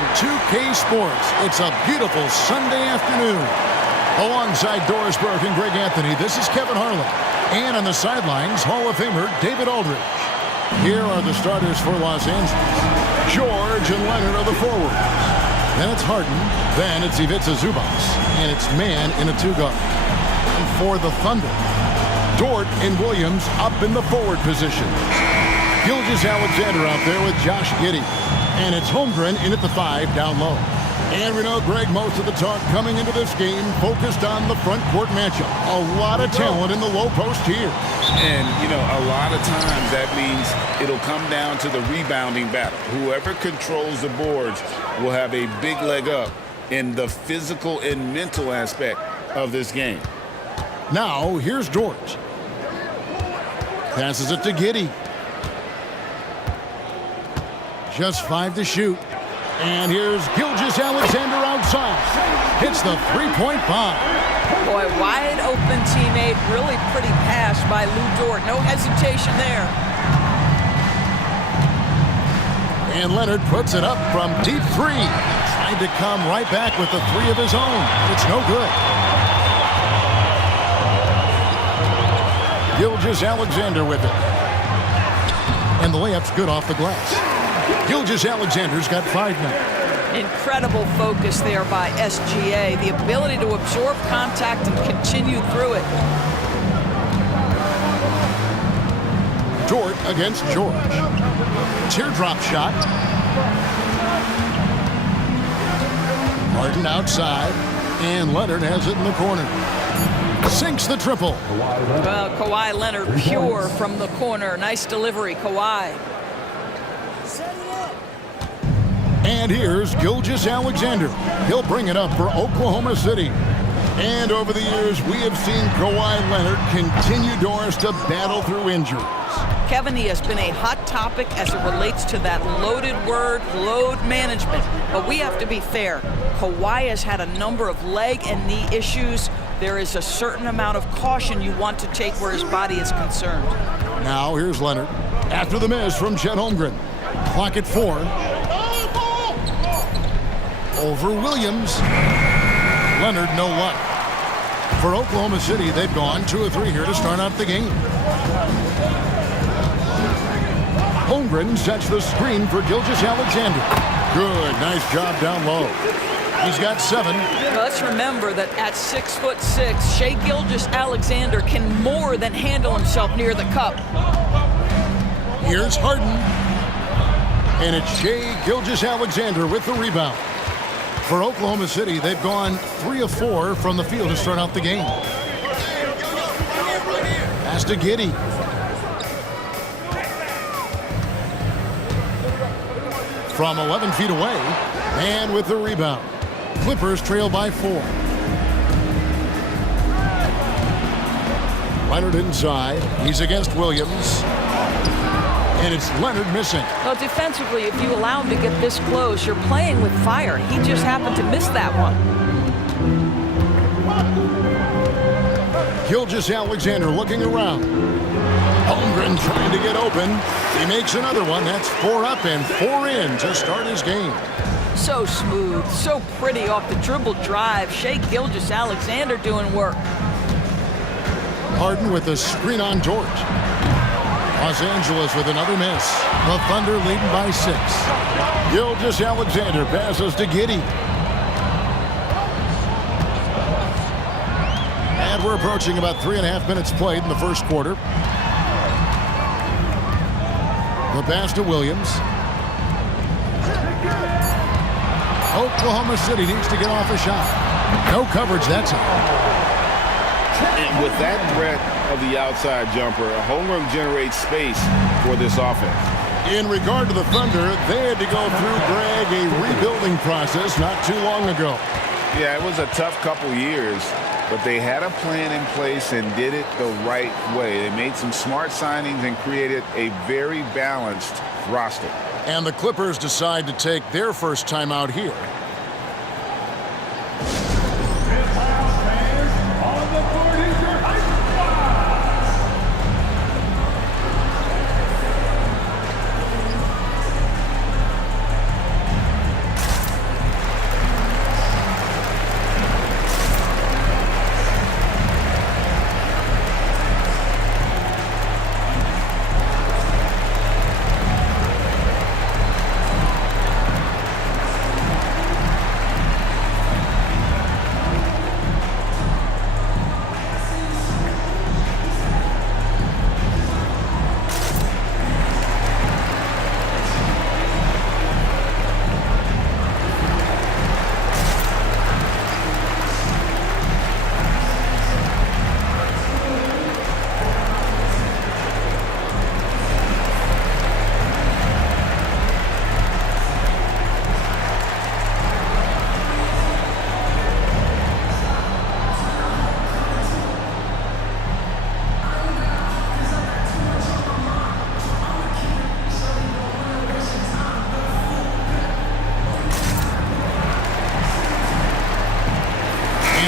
on 2K Sports. It's a beautiful Sunday afternoon. Alongside Doris Burke and Greg Anthony, this is Kevin Harlan. And on the sidelines, Hall of Famer David Aldridge. Here are the starters for Los Angeles. George and Leonard are the forwards. Then it's Harden. Then it's Ivica Zubac. And it's man in a two-guard. And for the Thunder, Dort and Williams up in the forward position. Gilgeous-Alexander out there with Josh Giddey. And it's Holmgren in at the 5 down low. And we know, Greg, most of the talk coming into this game focused on the front court matchup. A lot of talent in the low post here. And, you know, a lot of times that means it'll come down to the rebounding battle. Whoever controls the boards will have a big leg up in the physical and mental aspect of this game. Now, here's George. Passes it to Giddey. Just 5 to shoot. And here's Gilgeous-Alexander outside. Hits the three-point bomb. Boy, wide open teammate. Really pretty pass by Lou Dort. No hesitation there. And Leonard puts it up from deep 3. Tried to come right back with the 3 of his own. It's no good. Gilgeous-Alexander with it. And the layup's good off the glass. Gilgeous-Alexander's got 5 now. Incredible focus there by SGA. The ability to absorb contact and continue through it. Dort against George. Teardrop shot. Harden outside. And Leonard has it in the corner. Sinks the triple. Well, Kawhi Leonard pure from the corner. Nice delivery, Kawhi. And here's Gilgeous-Alexander. He'll bring it up for Oklahoma City. And over the years, we have seen Kawhi Leonard continue, Doris, to battle through injuries. Kevin, he has been a hot topic as it relates to that loaded word, load management. But we have to be fair. Kawhi has had a number of leg and knee issues. There is a certain amount of caution you want to take where his body is concerned. Now here's Leonard. After the miss from Chet Holmgren. Clock at 4. Over Williams. Leonard, no luck. For Oklahoma City, they've gone 2 of 3 here to start out the game. Holmgren sets the screen for Gilgeous-Alexander. Good, nice job down low. He's got 7. Let's remember that at 6'6", Shai Gilgeous-Alexander can more than handle himself near the cup. Here's Harden. And it's Shai Gilgeous-Alexander with the rebound. For Oklahoma City, they've gone 3 of 4 from the field to start out the game. Pass to Giddey. From 11 feet away, and with the rebound. Clippers trail by 4. Leonard inside. He's against Williams. And it's Leonard missing. Well, defensively, if you allow him to get this close, you're playing with fire. He just happened to miss that one. Gilgeous-Alexander looking around. Holmgren trying to get open. He makes another one. That's 4 up and 4 in to start his game. So smooth, so pretty off the dribble drive. Shai Gilgeous-Alexander doing work. Harden with a screen on George. Los Angeles with another miss. The Thunder leading by 6. Gilgeous-Alexander passes to Giddey. And we're approaching about 3.5 minutes played in the first quarter. The pass to Williams. Oklahoma City needs to get off a shot. No coverage that time. And with that threat of the outside jumper, Holmgren generates space for this offense. In regard to the Thunder, they had to go through, Greg, a rebuilding process not too long ago. Yeah, it was a tough couple years, but they had a plan in place and did it the right way. They made some smart signings and created a very balanced roster. And the Clippers decide to take their first time out here.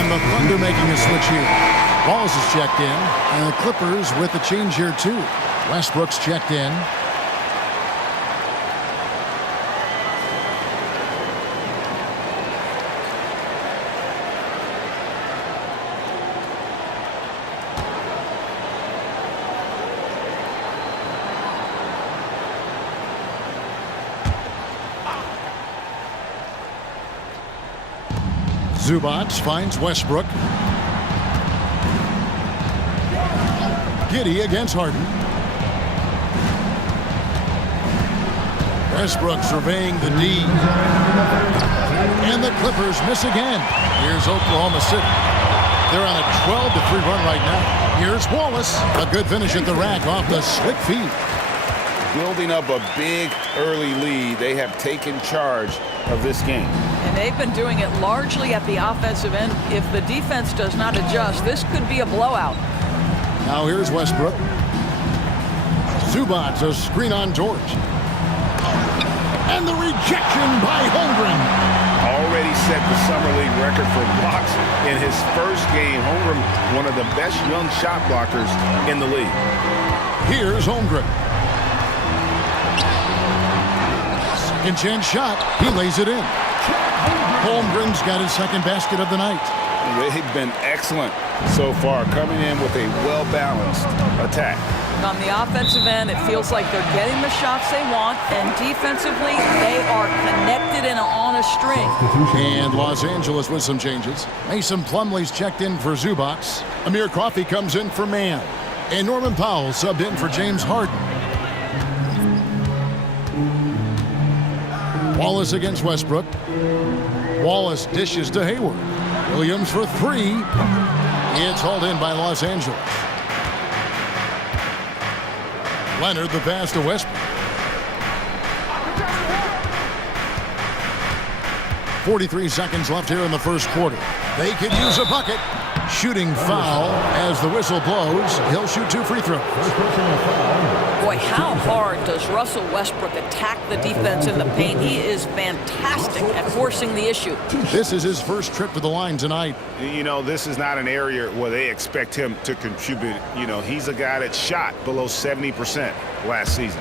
And the Thunder making a switch here. Wallace is checked in, and the Clippers with the change here too. Westbrook's checked in. Zubac finds Westbrook. Giddey against Harden. Westbrook surveying the D. And the Clippers miss again. Here's Oklahoma City. They're on a 12-3 run right now. Here's Wallace. A good finish at the rack off the slick feed. Building up a big early lead, they have taken charge of this game. And they've been doing it largely at the offensive end. If the defense does not adjust, this could be a blowout. Now here's Westbrook. Zubac, a screen on George. And the rejection by Holmgren. Already set the Summer League record for blocks in his first game. Holmgren, one of the best young shot blockers in the league. Here's Holmgren. Second chance shot. He lays it in. Holmgren's got his second basket of the night. They've been excellent so far, coming in with a well-balanced attack. On the offensive end, it feels like they're getting the shots they want, and defensively, they are connected and on a string. And Los Angeles with some changes. Mason Plumlee's checked in for Zubac. Amir Coffey comes in for Mann. And Norman Powell subbed in for James Harden. Wallace against Westbrook. Wallace dishes to Hayward. Williams for three. It's hauled in by Los Angeles. Leonard the pass to Westbrook. 43 seconds left here in the first quarter. They could use a bucket. Shooting foul as the whistle blows. He'll shoot 2 free throws. Boy, how hard does Russell Westbrook attack the defense in the paint? He is fantastic at forcing the issue. This is his first trip to the line tonight. You know, this is not an area where they expect him to contribute. You know, he's a guy that shot below 70% last season.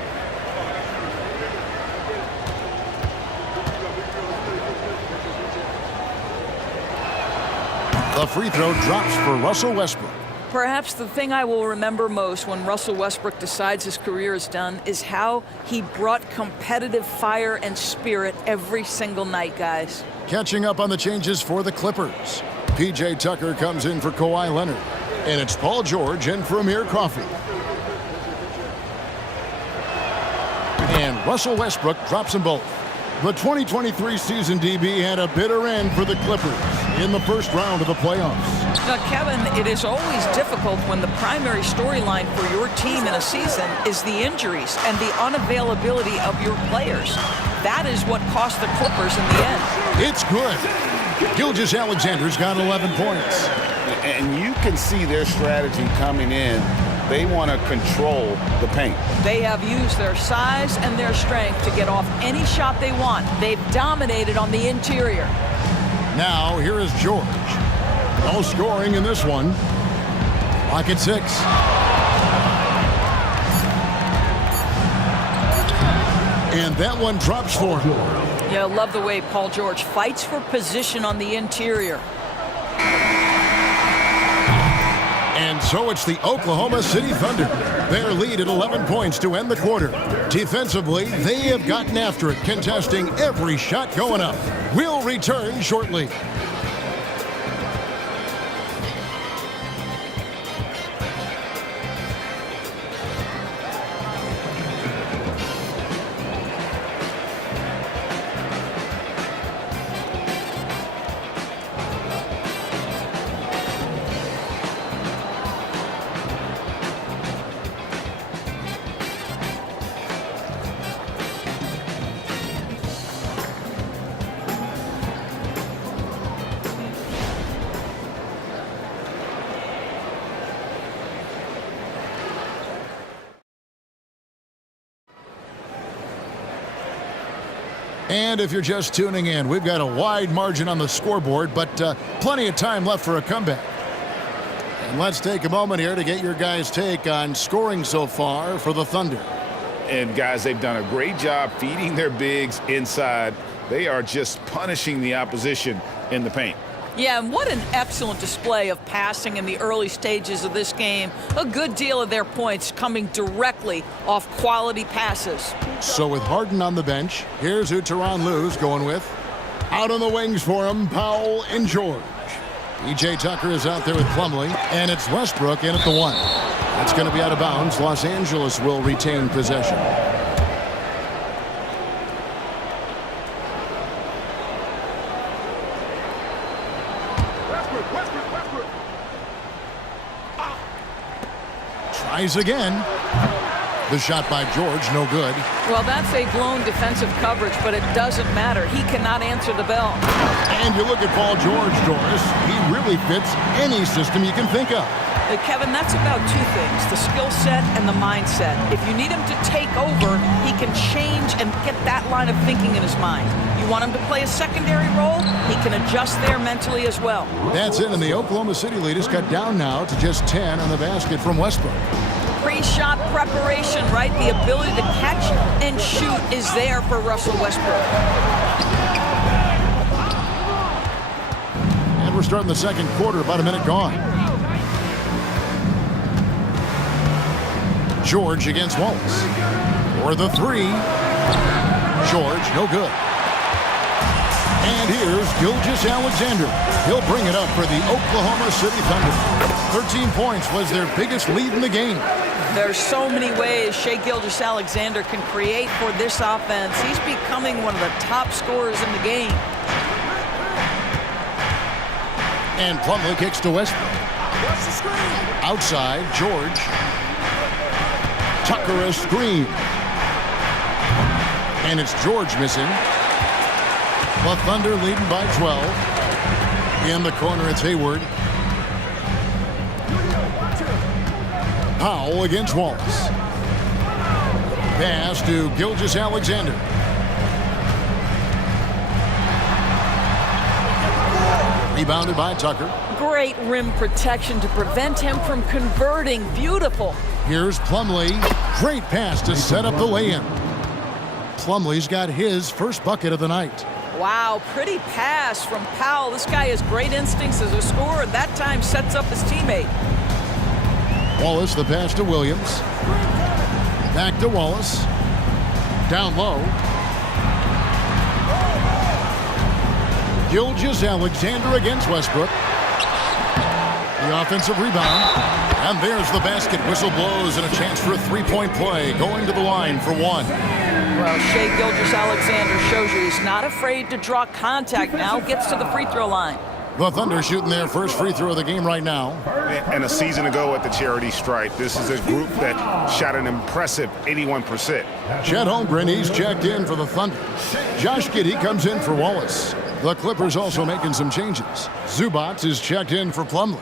The free throw drops for Russell Westbrook. Perhaps the thing I will remember most when Russell Westbrook decides his career is done is how he brought competitive fire and spirit every single night, guys. Catching up on the changes for the Clippers. P.J. Tucker comes in for Kawhi Leonard. And it's Paul George in for Amir Coffey. And Russell Westbrook drops them both. The 2023 season, DB, had a bitter end for the Clippers in the first round of the playoffs. Now, Kevin, it is always difficult when the primary storyline for your team in a season is the injuries and the unavailability of your players. That is what cost the Clippers in the end. It's good. Gilgeous-Alexander's got 11 points. And you can see their strategy coming in. They want to control the paint. They have used their size and their strength to get off any shot they want. They've dominated on the interior. Now, here is George. No scoring in this one. Clock at 6. And that one drops for him. Yeah, love the way Paul George fights for position on the interior. And so it's the Oklahoma City Thunder. Their lead at 11 points to end the quarter. Defensively, they have gotten after it, contesting every shot going up. We'll return shortly. And if you're just tuning in, we've got a wide margin on the scoreboard, but plenty of time left for a comeback. And let's take a moment here to get your guys' take on scoring so far for the Thunder. And, guys, they've done a great job feeding their bigs inside. They are just punishing the opposition in the paint. Yeah, and what an excellent display of passing in the early stages of this game. A good deal of their points coming directly off quality passes. So with Harden on the bench, here's who Tyronn Lue's going with. Out on the wings for him, Powell and George. P.J. Tucker is out there with Plumlee, and it's Westbrook in at the 1. That's going to be out of bounds. Los Angeles will retain possession. Tries again. The shot by George, no good. Well, that's a blown defensive coverage, but it doesn't matter. He cannot answer the bell. And you look at Paul George, Doris. He really fits any system you can think of. Kevin, that's about two things, the skill set and the mindset. If you need him to take over, he can change and get that line of thinking in his mind. You want him to play a secondary role, he can adjust there mentally as well. That's it, and the Oklahoma City lead is cut down now to just 10 on the basket from Westbrook. Pre-shot preparation, right? The ability to catch and shoot is there for Russell Westbrook. And we're starting the second quarter, about a minute gone. George against Wallace. For the 3. George, no good. And here's Gilgeous-Alexander. He'll bring it up for the Oklahoma City Thunder. 13 points was their biggest lead in the game. There's so many ways Shai Gilgeous-Alexander can create for this offense. He's becoming one of the top scorers in the game. And Plumlee kicks to Westbrook. Outside, George. Tucker a screen. And it's George missing. The Thunder leading by 12. In the corner, it's Hayward. Powell against Wallace. Pass to Gilgeous-Alexander. Rebounded by Tucker. Great rim protection to prevent him from converting. Beautiful. Here's Plumlee. Great pass to set up the lay-in. Plumlee's got his first bucket of the night. Wow, pretty pass from Powell. This guy has great instincts as a scorer. That time sets up his teammate. Wallace, the pass to Williams. Back to Wallace. Down low. Gilgeous-Alexander against Westbrook. The offensive rebound. And there's the basket. Whistle blows and a chance for a three-point play. Going to the line for 1. Well, Shai Gilgeous-Alexander shows you he's not afraid to draw contact now. Gets to the free throw line. The Thunder shooting their first free throw of the game right now. And a season ago at the charity stripe, this is a group that shot an impressive 81%. Chet Holmgren, he's checked in for the Thunder. Josh Giddey comes in for Wallace. The Clippers also making some changes. Zubac is checked in for Plumlee.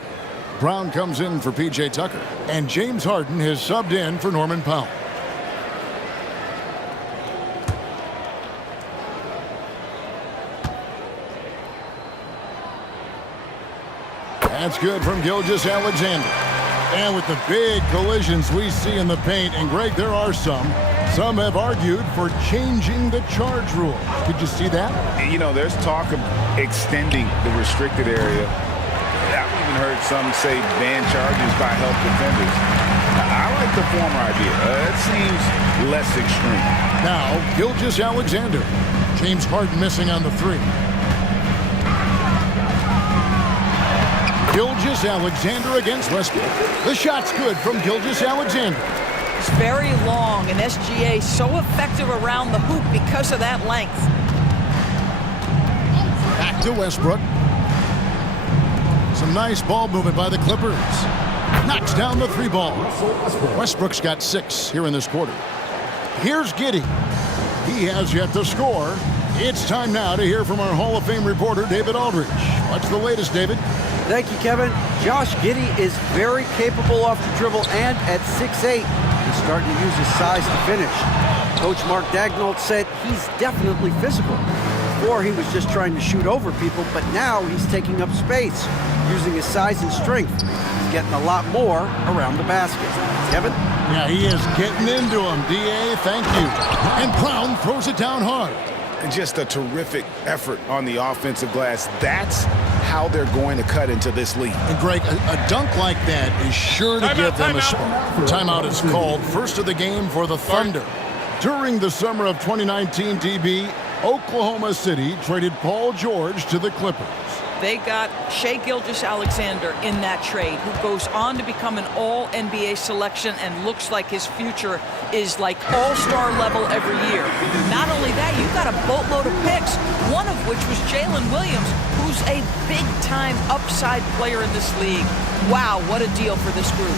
Brown comes in for P.J. Tucker. And James Harden has subbed in for Norman Powell. That's good from Gilgeous-Alexander. And with the big collisions we see in the paint, and Greg, there are some have argued for changing the charge rule. Did you see that? You know, there's talk of extending the restricted area. I've even heard some say ban charges by help defenders. I like the former idea. It seems less extreme. Now, Gilgeous-Alexander. James Harden missing on the 3. Gilgeous-Alexander against Westbrook. The shot's good from Gilgeous-Alexander. It's very long, and SGA so effective around the hoop because of that length. Back to Westbrook. Some nice ball movement by the Clippers. Knocks down the 3 ball. Westbrook's got 6 here in this quarter. Here's Giddey. He has yet to score. It's time now to hear from our Hall of Fame reporter, David Aldridge. What's the latest, David? Thank you, Kevin. Josh Giddey is very capable off the dribble, and at 6'8", he's starting to use his size to finish. Coach Mark Daignault said he's definitely physical. Before, he was just trying to shoot over people, but now he's taking up space, using his size and strength. He's getting a lot more around the basket. Kevin? Yeah, he is getting into him. D.A., thank you. And Brown throws it down hard. Just a terrific effort on the offensive glass. That's how they're going to cut into this league. And Greg, a dunk like that is sure to give them a spark. Timeout is called. First of the game for the Thunder. During the summer of 2019, DB, Oklahoma City traded Paul George to the Clippers. They got Shai Gilgeous-Alexander in that trade, who goes on to become an all-NBA selection and looks like his future is like all-star level every year. Not only that, you got a boatload of picks, one of which was Jalen Williams, who's a big-time upside player in this league. Wow, what a deal for this group.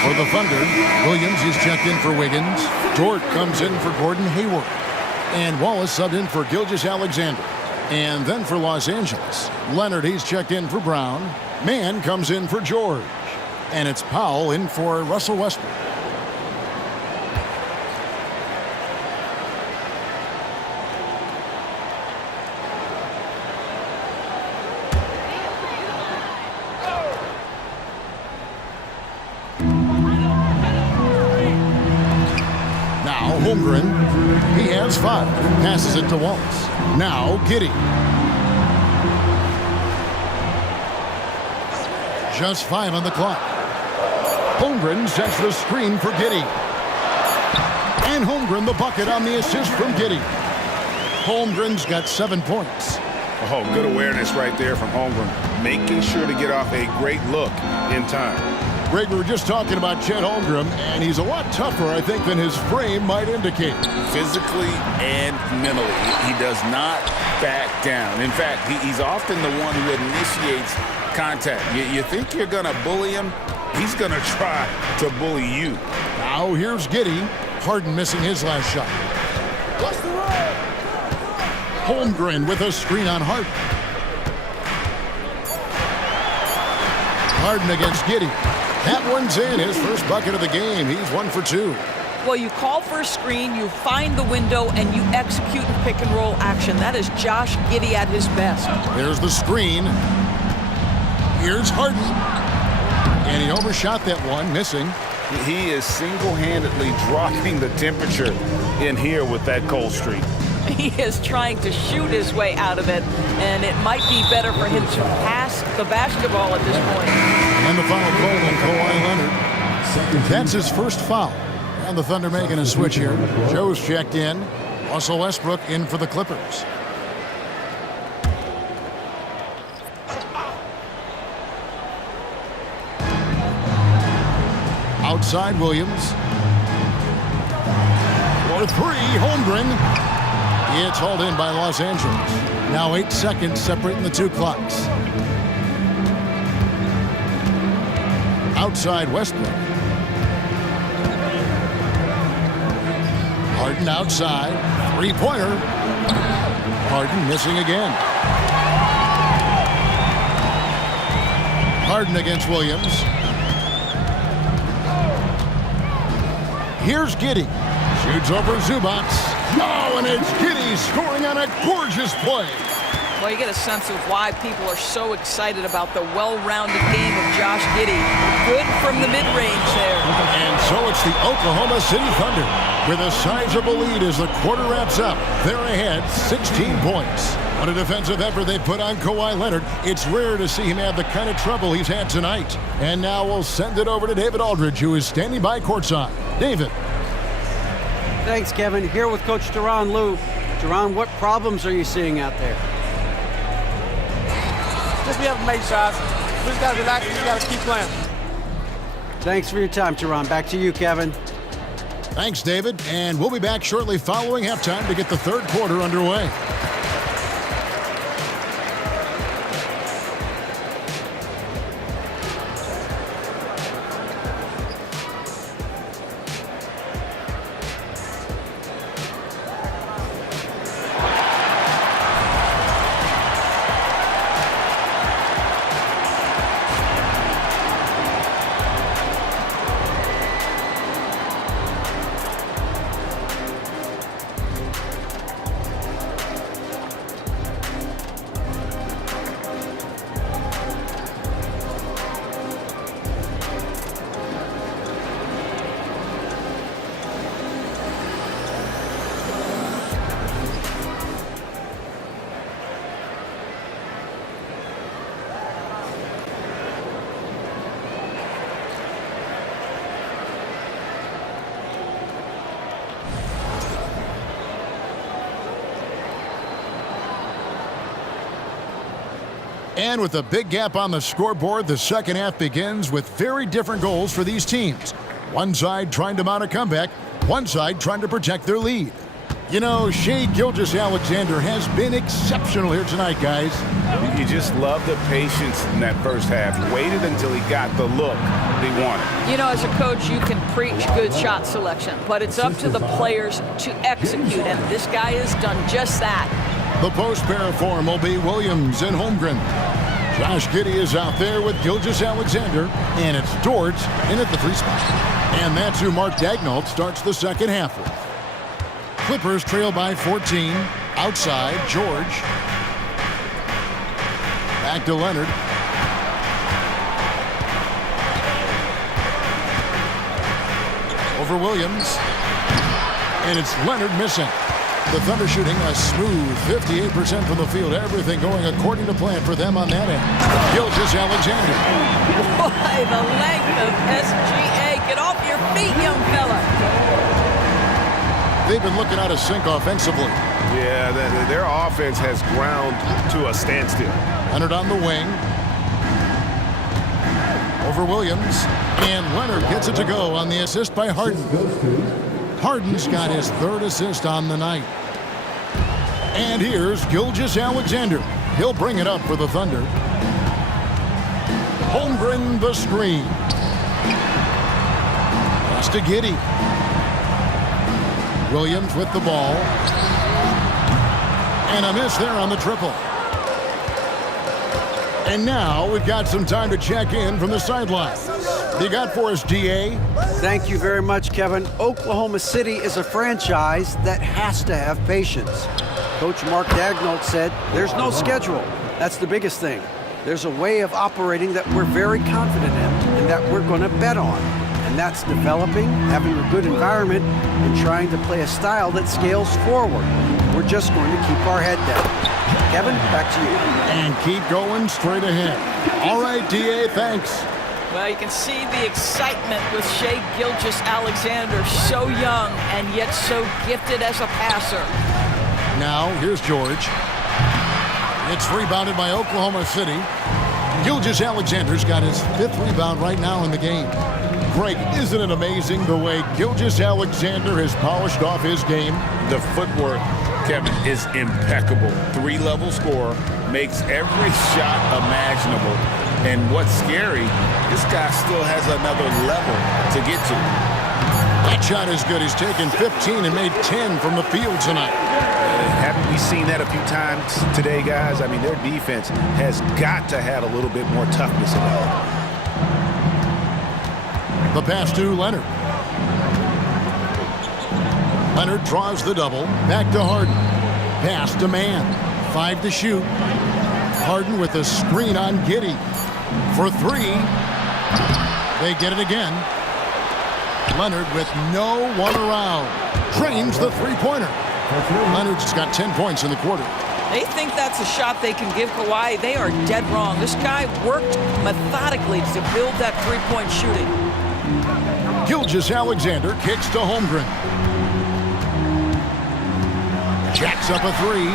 For the Thunder, Williams is checked in for Wiggins. Dort comes in for Gordon Hayward. And Wallace subbed in for Gilgeous-Alexander. And then for Los Angeles, Leonard, he's checked in for Brown. Mann comes in for George. And it's Powell in for Russell Westbrook. Holmgren, he has 5, passes it to Wallace. Now Giddey. Just 5 on the clock. Holmgren sets the screen for Giddey. And Holmgren the bucket on the assist from Giddey. Holmgren's got 7 points. Oh, good awareness right there from Holmgren, making sure to get off a great look in time. Greg, we were just talking about Chet Holmgren, and he's a lot tougher, I think, than his frame might indicate. Physically and mentally, he does not back down. In fact, he's often the one who initiates contact. You think you're going to bully him? He's going to try to bully you. Now here's Giddey. Harden missing his last shot. Holmgren with a screen on Harden. Harden against Giddey. That one's in, his first bucket of the game. He's 1 for 2. Well, you call for a screen, you find the window, and you execute in pick-and-roll action. That is Josh Giddey at his best. There's the screen. Here's Harden. And he overshot that one, missing. He is single-handedly dropping the temperature in here with that cold streak. He is trying to shoot his way out of it, and it might be better for him to pass the basketball at this point. And the foul called on Kawhi Leonard. That's his first foul. And the Thunder making a switch here. Joe's checked in. Russell Westbrook in for the Clippers. Outside Williams. For 3, Holmgren. It's hauled in by Los Angeles. Now 8 seconds separating the 2 clocks. Outside Westbrook. Harden outside. 3-pointer. Harden missing again. Harden against Williams. Here's Giddey. Shoots over Zubac. Oh, and it's Giddey scoring on a gorgeous play. Well, you get a sense of why people are so excited about the well-rounded game of Josh Giddey. Good from the mid-range there. And so it's the Oklahoma City Thunder with a sizable lead as the quarter wraps up. They're ahead 16 points. What a defensive effort they put on Kawhi Leonard. It's rare to see him have the kind of trouble he's had tonight. And now we'll send it over to David Aldridge, who is standing by courtside. David. Thanks, Kevin. Here with Coach Teron Lou. Teron, what problems are you seeing out there? Just be able to make shots. We just got to relax and we got to keep playing. Thanks for your time, Teron. Back to you, Kevin. Thanks, David. And we'll be back shortly following halftime to get the third quarter underway. And with a big gap on the scoreboard, the second half begins with very different goals for these teams. One side trying to mount a comeback, one side trying to protect their lead. You know, Shai Gilgeous-Alexander has been exceptional here tonight, guys. You just love the patience in that first half. Waited until he got the look he wanted. You know, as a coach, you can preach good shot selection, but it's up to the players to execute, and this guy has done just that. The post pair form will be Williams and Holmgren. Josh Giddey is out there with Gilgeous-Alexander, and it's George in at the 3 spot. And that's who Mark Daigneault starts the second half with. Clippers trail by 14. Outside, George. Back to Leonard. Over Williams. And it's Leonard missing. The Thunder shooting a smooth 58% from the field. Everything going according to plan for them on that end. Gilgeous-Alexander. Boy, the length of SGA. Get off your feet, young fella. They've been looking out of sync offensively. Yeah, their offense has ground to a standstill. Leonard on the wing. Over Williams. And Leonard gets it to go on the assist by Harden. Harden's got his third assist on the night. And here's Gilgeous-Alexander. He'll bring it up for the Thunder. Holmgren the screen. Pass to Giddey. Williams with the ball. And a miss there on the triple. And now we've got some time to check in from the sidelines. You got for us, DA? Thank you very much, Kevin. Oklahoma City is a franchise that has to have patience. Coach Mark Daigneault said there's no schedule. That's the biggest thing. There's a way of operating that we're very confident in and that we're going to bet on. And that's developing, having a good environment, and trying to play a style that scales forward. We're just going to keep our head down. Kevin, back to you. And keep going straight ahead. All right, DA, thanks. Well, you can see the excitement with Shai Gilgeous-Alexander, so young and yet so gifted as a passer. Now, here's George. It's rebounded by Oklahoma City. Gilgeous-Alexander's got his 5th rebound right now in the game. Greg, isn't it amazing the way Gilgeous-Alexander has polished off his game? The footwork, Kevin, is impeccable. 3-level scorer, makes every shot imaginable. And what's scary, this guy still has another level to get to. That shot is good. He's taken 15 and made 10 from the field tonight. Haven't we seen that a few times today, guys? I mean, their defense has got to have a little bit more toughness about it. The pass to Leonard. Leonard draws the double. Back to Harden. Pass to Mann. 5 to shoot. Harden with a screen on Giddey. For 3. They get it again. Leonard with no one around. Drains the three-pointer. Leonard's got 10 points in the quarter. They think that's a shot they can give Kawhi. They are dead wrong. This guy worked methodically to build that three-point shooting. Gilgeous-Alexander kicks to Holmgren. Jacks up a 3.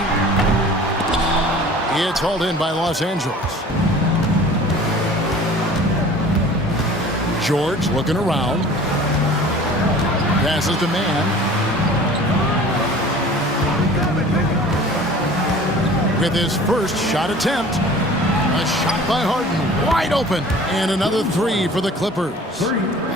It's hauled in by Los Angeles. George looking around. Passes to Mann. With his first shot attempt. A shot by Harden. Wide open. And another 3 for the Clippers.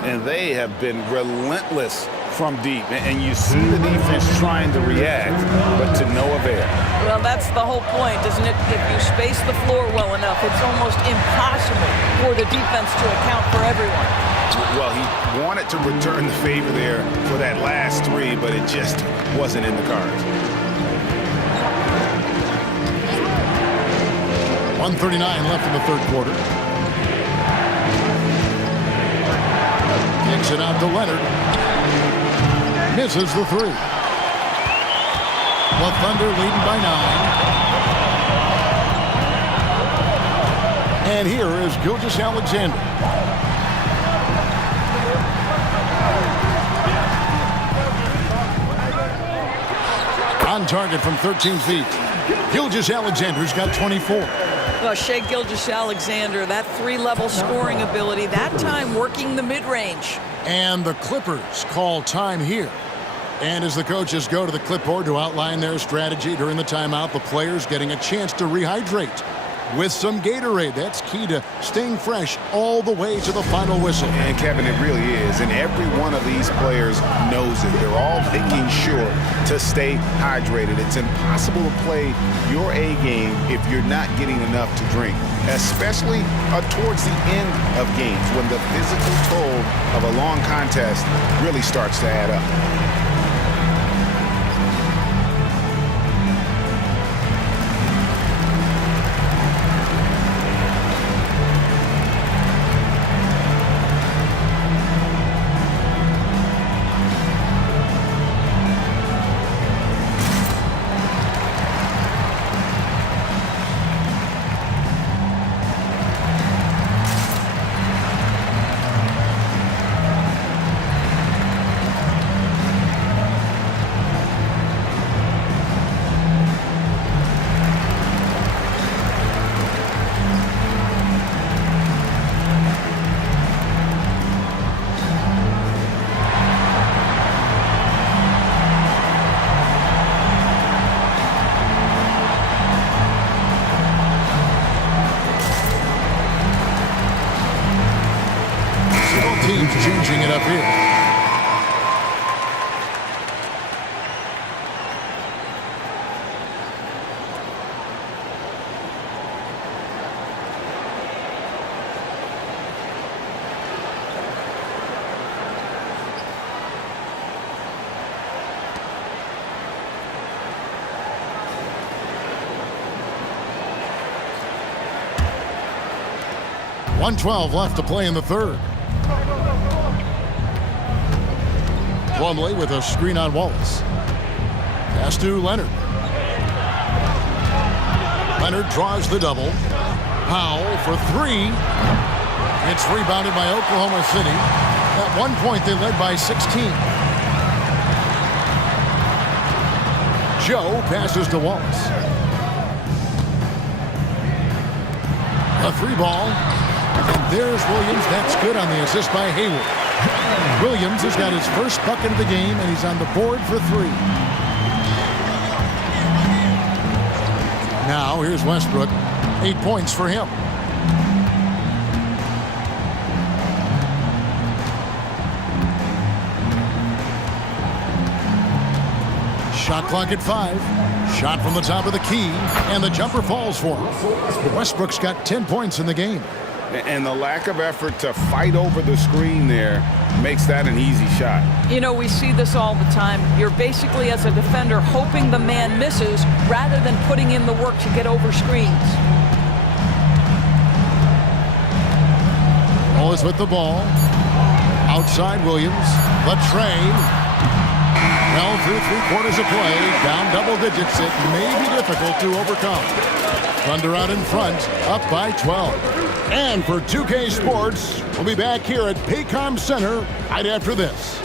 And they have been relentless from deep. And you see the defense trying to react, but to no avail. Well, that's the whole point, isn't it? If you space the floor well enough, it's almost impossible for the defense to account for everyone. Well, he wanted to return the favor there for that last 3, but it just wasn't in the cards. 1:39 left in the third quarter. Kicks it out to Leonard. Misses the 3. The Thunder leading by 9. And here is Gilgeous-Alexander. On target from 13 feet. Gilgeous-Alexander's got 24. Well, Shai Gilgeous-Alexander, that 3-level scoring ability, that time working the mid-range. And the Clippers call time here. And as the coaches go to the clipboard to outline their strategy during the timeout, the players getting a chance to rehydrate with some Gatorade. That's key to staying fresh all the way to the final whistle. And Kevin, it really is. And every one of these players knows it. They're all making sure to stay hydrated. It's impossible to play your A game if you're not getting enough to drink, especially towards the end of games when the physical toll of a long contest really starts to add up. Teams changing it up here. .112 left to play in the third. Plumlee with a screen on Wallace. Pass to Leonard. Leonard draws the double. Powell for 3. It's rebounded by Oklahoma City. At one point, they led by 16. Joe passes to Wallace. A 3-ball. And there's Williams. That's good on the assist by Hayward. Williams has got his first bucket of the game, and he's on the board for 3. Now, here's Westbrook. 8 points for him. Shot clock at 5. Shot from the top of the key, and the jumper falls for him. Westbrook's got 10 points in the game. And the lack of effort to fight over the screen there makes that an easy shot. You know, we see this all the time. You're basically, as a defender, hoping the man misses rather than putting in the work to get over screens. Wallace with the ball. Outside Williams. The train. Well, through 3/4 of play, down double digits. It may be difficult to overcome. Thunder out in front, up by 12. And for 2K Sports, we'll be back here at Paycom Center right after this.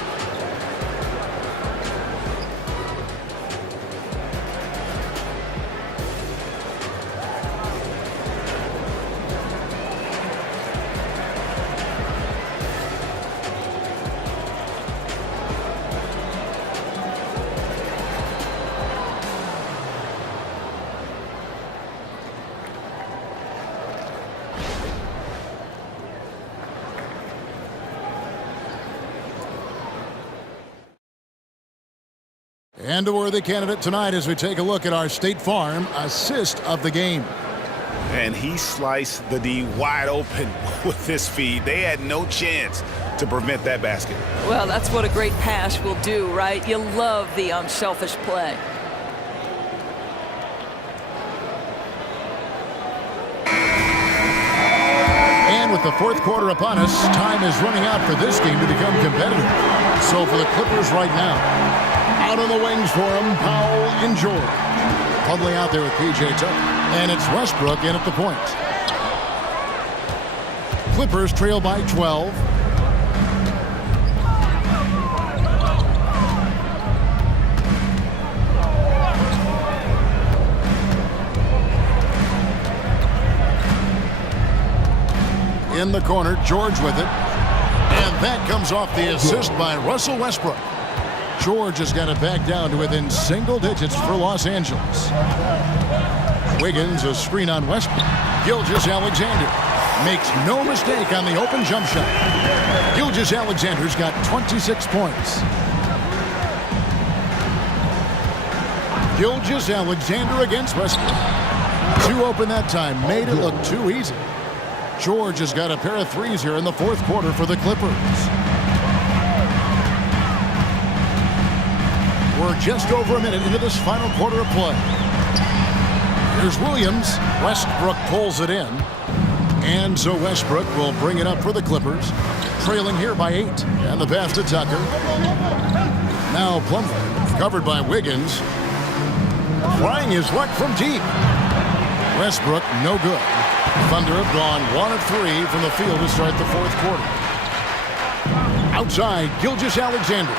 And a worthy candidate tonight as we take a look at our State Farm assist of the game. And he sliced the D wide open with his feed. They had no chance to prevent that basket. Well, that's what a great pass will do, right? You love the unselfish play. And with the fourth quarter upon us, time is running out for this game to become competitive. So for the Clippers right now, out on the wings for him, Powell and George. Pudley out there with P.J. Tucker. And it's Westbrook in at the point. Clippers trail by 12. In the corner, George with it. And that comes off the assist by Russell Westbrook. George has got it back down to within single digits for Los Angeles. Wiggins, a screen on Westbrook. Gilgeous-Alexander makes no mistake on the open jump shot. Gilgeous-Alexander's got 26 points. Gilgeous-Alexander against Westbrook. Too open that time, made it look too easy. George has got a pair of threes here in the fourth quarter for the Clippers. We're just over a minute into this final quarter of play. Here's Williams. Westbrook pulls it in. And so Westbrook will bring it up for the Clippers. Trailing here by 8. And the pass to Tucker. Now Plumlee, covered by Wiggins. Trying his luck from deep. Westbrook, no good. Thunder have gone 1 of 3 from the field to start the fourth quarter. Outside, Gilgeous-Alexander.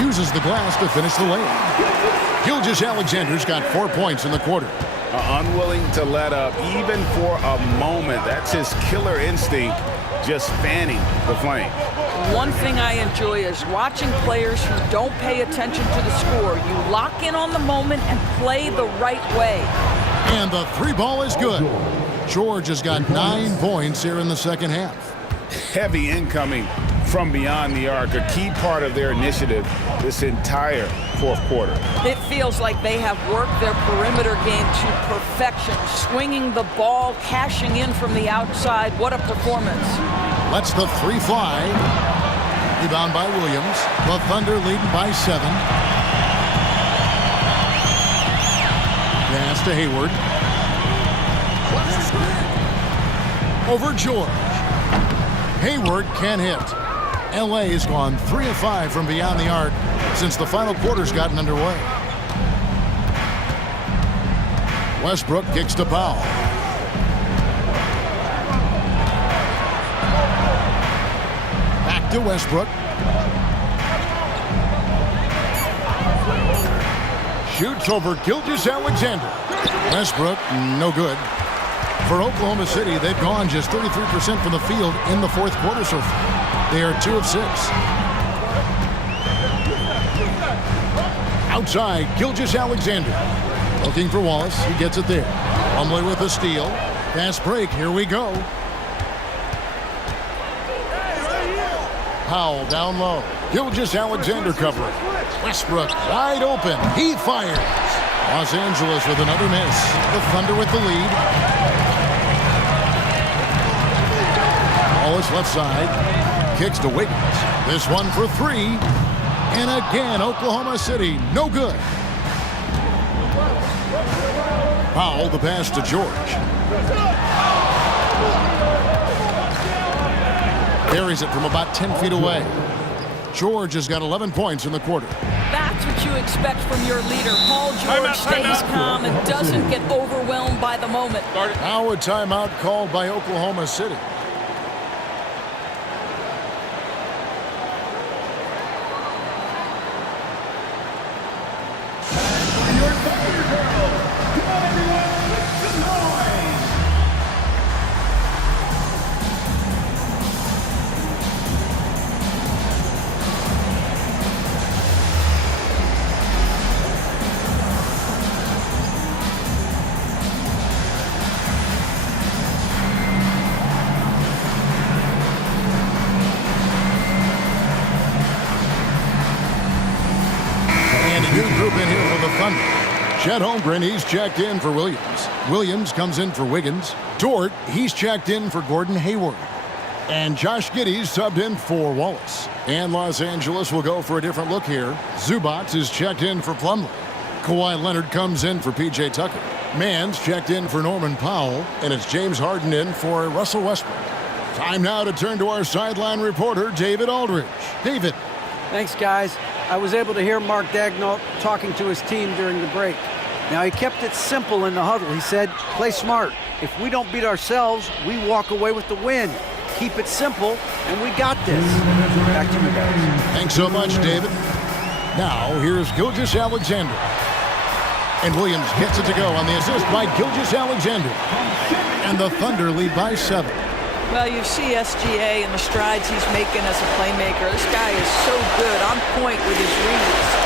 Uses the glass to finish the layup. Gilgeous-Alexander's got 4 points in the quarter. Unwilling to let up even for a moment. That's his killer instinct, just fanning the flame. One thing I enjoy is watching players who don't pay attention to the score. You lock in on the moment and play the right way. And the three ball is good. George has got 9 points here in the second half. Heavy incoming from beyond the arc, a key part of their initiative this entire fourth quarter. It feels like they have worked their perimeter game to perfection, swinging the ball, cashing in from the outside. What a performance. Lets the three fly. Rebound by Williams. The Thunder leading by 7. Pass to Hayward. Over George. Hayward can't hit. L.A. has gone 3 of 5 from beyond the arc since the final quarter's gotten underway. Westbrook kicks to Powell. Back to Westbrook. Shoots over Gilgeous-Alexander. Westbrook, no good. For Oklahoma City, they've gone just 33% from the field in the fourth quarter so far. They are 2 of 6. Outside, Gilgeous-Alexander. Looking for Wallace. He gets it there. Plumlee with a steal. Fast break. Here we go. Powell down low. Gilgeous-Alexander covering. Westbrook wide open. He fires. Los Angeles with another miss. The Thunder with the lead. Wallace left side. Kicks to Wiggins. This one for three. And again, Oklahoma City, no good. Powell, the pass to George. Carries it from about 10 feet away. George has got 11 points in the quarter. That's what you expect from your leader. Paul George stays calm and doesn't get overwhelmed by the moment. Now a timeout called by Oklahoma City. Chet Holmgren, he's checked in for Williams. Williams comes in for Wiggins. Dort, he's checked in for Gordon Hayward. And Josh Giddey's subbed in for Wallace. And Los Angeles will go for a different look here. Zubac is checked in for Plumlee. Kawhi Leonard comes in for P.J. Tucker. Mann's checked in for Norman Powell. And it's James Harden in for Russell Westbrook. Time now to turn to our sideline reporter, David Aldridge. David. Thanks, guys. I was able to hear Mark Daigneault talking to his team during the break. Now, he kept it simple in the huddle. He said, play smart. If we don't beat ourselves, we walk away with the win. Keep it simple, and we got this. Back to you guys. Thanks so much, David. Now, here's Gilgeous-Alexander. And Williams gets it to go on the assist by Gilgeous-Alexander. And the Thunder lead by 7. Well, you see SGA and the strides he's making as a playmaker. This guy is so good, on point with his reads.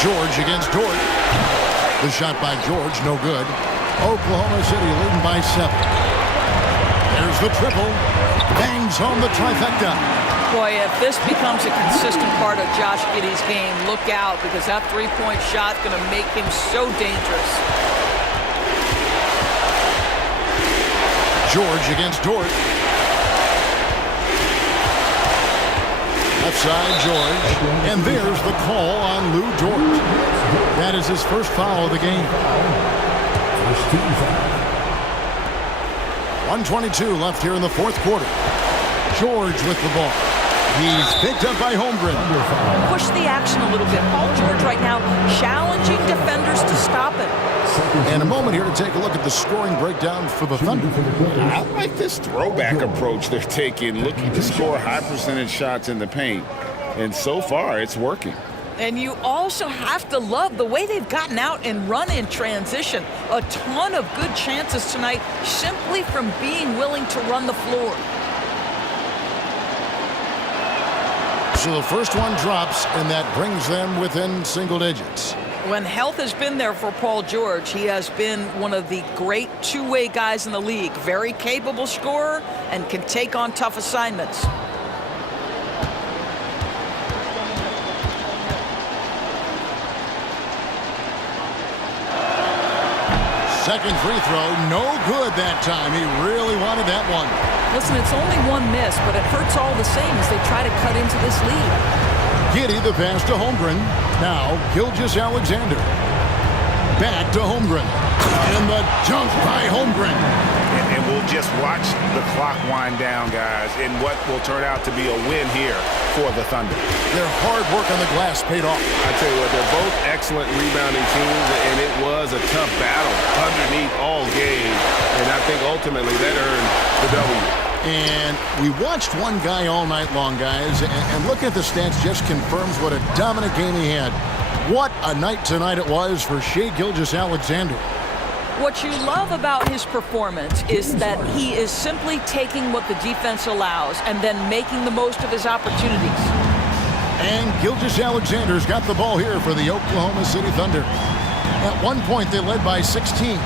George against Dort. The shot by George, no good. Oklahoma City leading by 7. There's the triple. Bangs home the trifecta. Boy, if this becomes a consistent part of Josh Giddey's game, look out, because that three-point shot's going to make him so dangerous. George against Dort. Left side, George. And there's the call on Lou Dort. That is his first foul of the game. 1:22 left here in the fourth quarter. George with the ball. He's picked up by Holmgren. Push the action a little bit. Paul George right now challenging defenders to stop it. And a moment here to take a look at the scoring breakdown for the Thunder. I like this throwback approach they're taking, looking to score high percentage shots in the paint. And so far, it's working. And you also have to love the way they've gotten out and run in transition. A ton of good chances tonight simply from being willing to run the floor. So the first one drops, and that brings them within single digits. When health has been there for Paul George, he has been one of the great two-way guys in the league. Very capable scorer and can take on tough assignments. Second free throw, no good that time. He really wanted that one. Listen, it's only one miss, but it hurts all the same as they try to cut into this lead. Giddey the pass to Holmgren. Now Gilgeous-Alexander. Back to Holmgren. And the dunk by Holmgren. And we'll just watch the clock wind down, guys, in what will turn out to be a win here for the Thunder. Their hard work on the glass paid off. I tell you what, they're both excellent rebounding teams, and it was a tough battle underneath all game. And I think ultimately that earned the W. And we watched one guy all night long, guys, and looking at the stats just confirms what a dominant game he had. What a night tonight it was for Shai Gilgeous-Alexander. What you love about his performance is that he is simply taking what the defense allows and then making the most of his opportunities. And Gilgeous-Alexander's got the ball here for the Oklahoma City Thunder. At one point, they led by 16.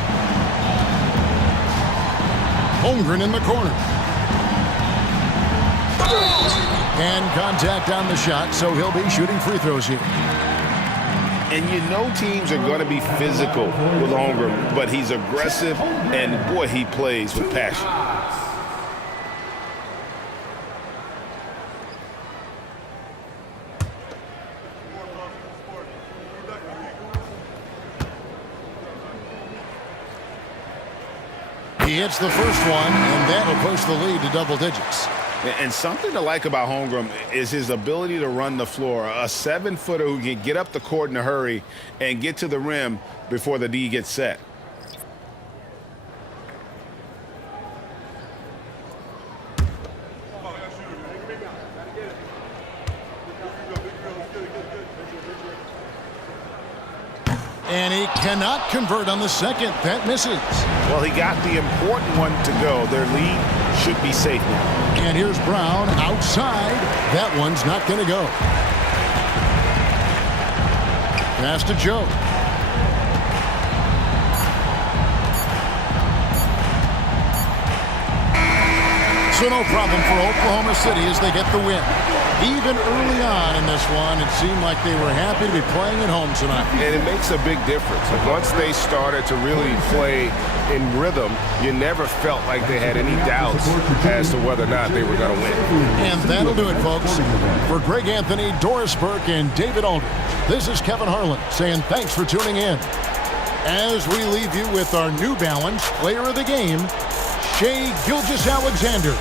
Holmgren in the corner. And contact on the shot, so he'll be shooting free throws here. And you know teams are going to be physical with Holmgren, but he's aggressive, and boy, he plays with passion. He hits the first one, and that'll push the lead to double digits. And something to like about Holmgren is his ability to run the floor. A 7-footer who can get up the court in a hurry and get to the rim before the D gets set. And he cannot convert on the second. That misses. Well, he got the important one to go. Their lead should be safe now. And here's Brown outside. That one's not going to go. Pass to Joe. So no problem for Oklahoma City as they get the win. Even early on in this one, it seemed like they were happy to be playing at home tonight. And it makes a big difference. Once they started to really play in rhythm, you never felt like they had any doubts as to whether or not they were going to win. And that'll do it, folks. For Greg Anthony, Doris Burke, and David Aldridge, this is Kevin Harlan saying thanks for tuning in. As we leave you with our New Balance Player of the Game, Shai Gilgeous-Alexander.